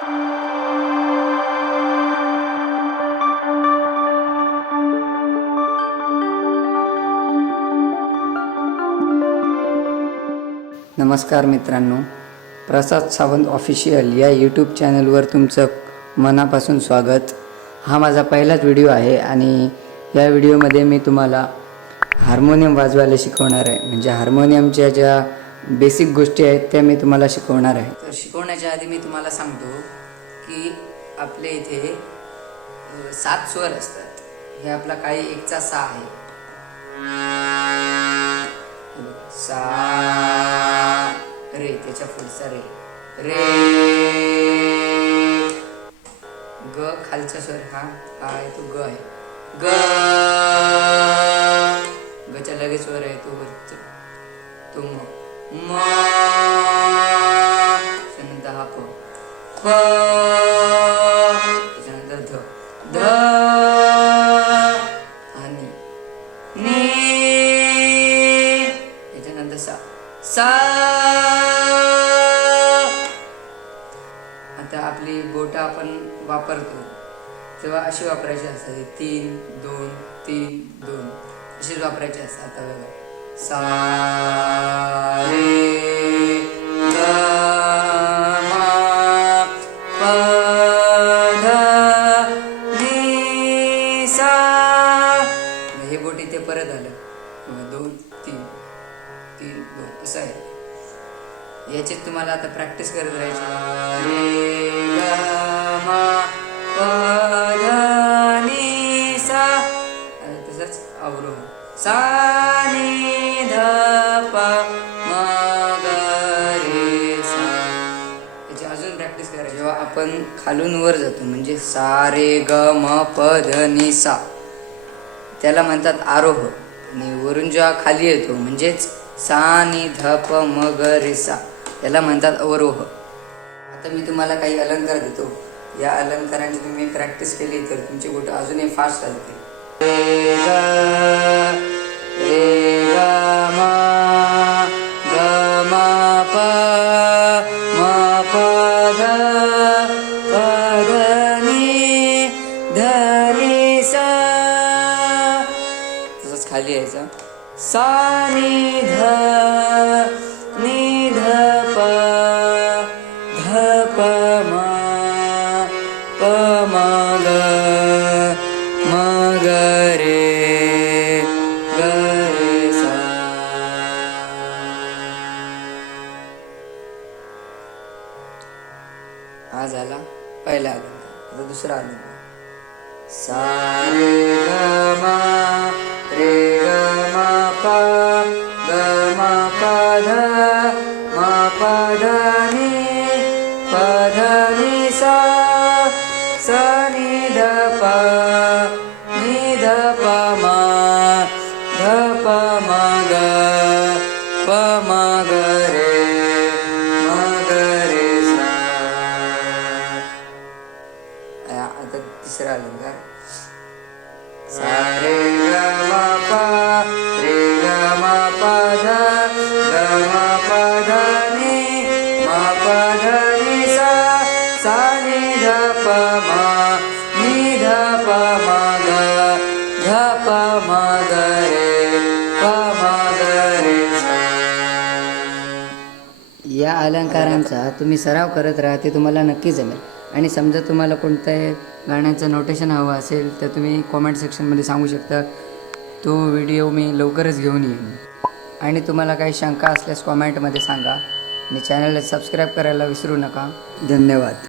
नमस्कार मित्रांनो, प्रसाद सावंत ऑफिशियल या यूट्यूब चॅनलवर तुमचं मनापासून स्वागत। हा माझा पहिलाच व्हिडिओ आहे आणि या व्हिडिओमध्ये मी तुम्हाला हार्मोनियम वाजवायला शिकवणार आहे। म्हणजे हार्मोनियमच्या ज्या बेसिक गोष्टी आहेत त्या मी तुम्हाला शिकवणार आहे। तर शिकवण्याच्या आधी मी तुम्हाला सांगतो की आपल्या इथे 7 स्वर असतात। हे आपला काही एकचा सा आहे। सा रे, त्याच्या पुढचा रे, रे ग, खालचा स्वर हा आहे तो ग आहे। ग, गच्या लगेच वर आहे तो वरचा तो म, म त्याच्यानंतर हा प, प त्याच्यानंतर ध, ध आणि नी, त्याच्यानंतर सा, सा। आता आपली बोटं आपण वापरतो तेव्हा अशी वापरायची असतात, 3 2 3 2 अशीच वापरायची असतात। आता बघा, सा रे ग म प ध नी सा। हे बोट इथे परत आलं, 2 3 3 2 असं आहे। याची तुम्हाला आता प्रॅक्टिस करत राहायची। रे ग म प ध नी सा, तसंच अवरोह, सा नी ध प म ग रे सा। याची अजून प्रॅक्टिस करायची। जेव्हा आपण खालून वर जातो म्हणजे सा रे ग म प ध नी सा, त्याला म्हणतात आरोह। आणि वरून जेव्हा खाली येतो म्हणजेच सा नी ध प म ग रे सा, याला म्हणतात अवरोह। आता मी तुम्हाला काही अलंकार देतो। या अलंकारांची तुम्ही प्रॅक्टिस केली तर तुमची बोटं अजूनही फास्ट चालतील। रे ग म ग म प म प ध प ध नी ध नी सा। तसंच खाली यायचं, सा नी ध नी ध प ध प म प म ग रे सा। हा झाला पहिला अलंकार। आता दुसरा अलंकार, सा रे ग म प ग म प ध नी प ध नी सा, सा नी ध प म ध प म ग रे सा। आता तिसरा अलंकार, सा रे ग म प ध ग म प ध नी सा, सा नी ध प म ध प म रे सा। या अलंकारांचा तुम्ही सराव करत राहा, ते तुम्हाला नक्की जमेल। आणि समजा तुम्हाला कोणत्याही गाण्याचं नोटेशन हवं असेल तर तुम्ही कॉमेंट सेक्शनमध्ये सांगू शकता। तो व्हिडिओ मी लवकरच घेऊन येईन। आणि तुम्हाला काही शंका असल्यास कॉमेंटमध्ये सांगा आणि चॅनलला सबस्क्राईब करायला विसरू नका। धन्यवाद।